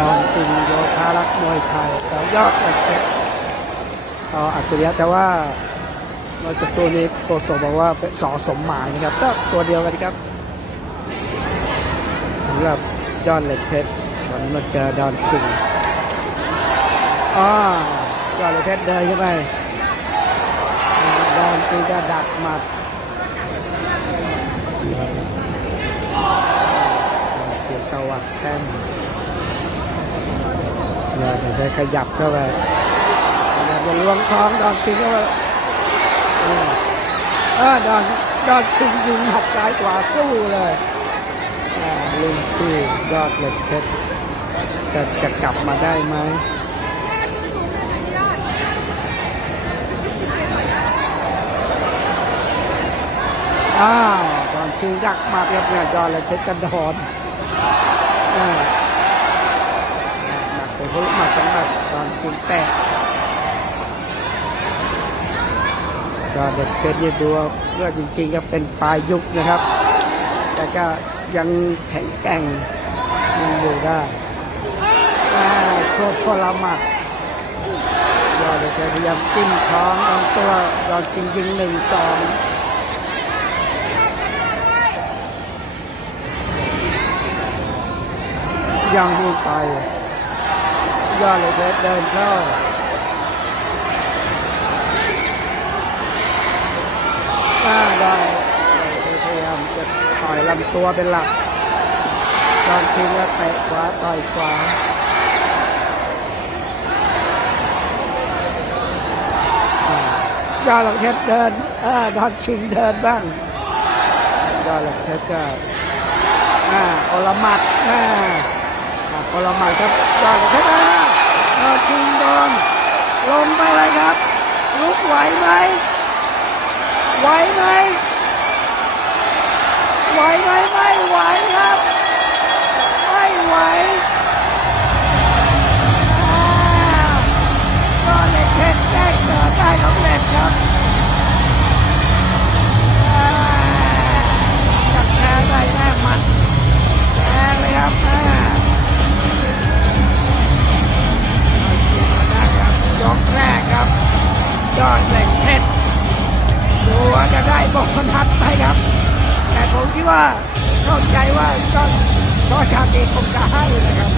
ดอนติงโยธารักษ์มวยไทยสาวยอดเหล็กเพชรเอาอัจฉริยะแต่ว่าเมื่อสักครู่นี้โฆษกบอกว่าเป็นสอสมหมายนะครับก็ตัวเดียวกันครับสำหรับยอดเหล็กเพชรวันนี้มาเจอดอนติงอ๋อยอดเหล็กเพชรเดินเข้าไปดอนติงก็ดักหมัดเกี่ยวตวัดแต้ม เราจะได้ขยับเข้าไปอยากจะล้วงท้องดอนทิ้งเข้าไปเออดอนดอนทิ้งยิงหักซ้ายขวาสู้เลยลุงที่ยอดเหล็กเพชรจะจะกลับมาได้ไหมอ้าวดอนทิ้งยักษ์มาเรียบเนี่ยยอดเล็กเพชรกระดอ่า หนักไปพุมาสำหรับตอนคุณแตกก็เด็กเป็นยี่ดูเพื่อจริงๆก็เป็นปลายยุคนะครับ แต่ก็ยังแข็งแกร่งยังอยู่ได้โคตรทรมานยอดเด็กพยายามจิ้มท้องลำตัวยอดจริงยิงหนึ่งสองยังไมีไป ยอดเลยเพชรเดินเข้าอ่าได้พยายามจะต่อยลำตัวเป็นหลักตอนทิ้งแล้วเตะขวาต่อยขวาอ่ายอดหลังเพชรเดินอดอนชิงเดินบ้างยอดหลังเพชรก็อ่าโอลหมัดอ่าอะคนละหมัดครับยอดเพชรนะยอดชิงโดนลงไปเลยครับ ลุก ไหวไหมไหวไหมไหวไหมไม่ไหวครับ ยอดเหล็กเพชรดูว่าจะได้บอกคนทัดไปครับ แต่ผมคิดว่าเข้าใจว่าก็ก็ชาติคงจะให้นะครับ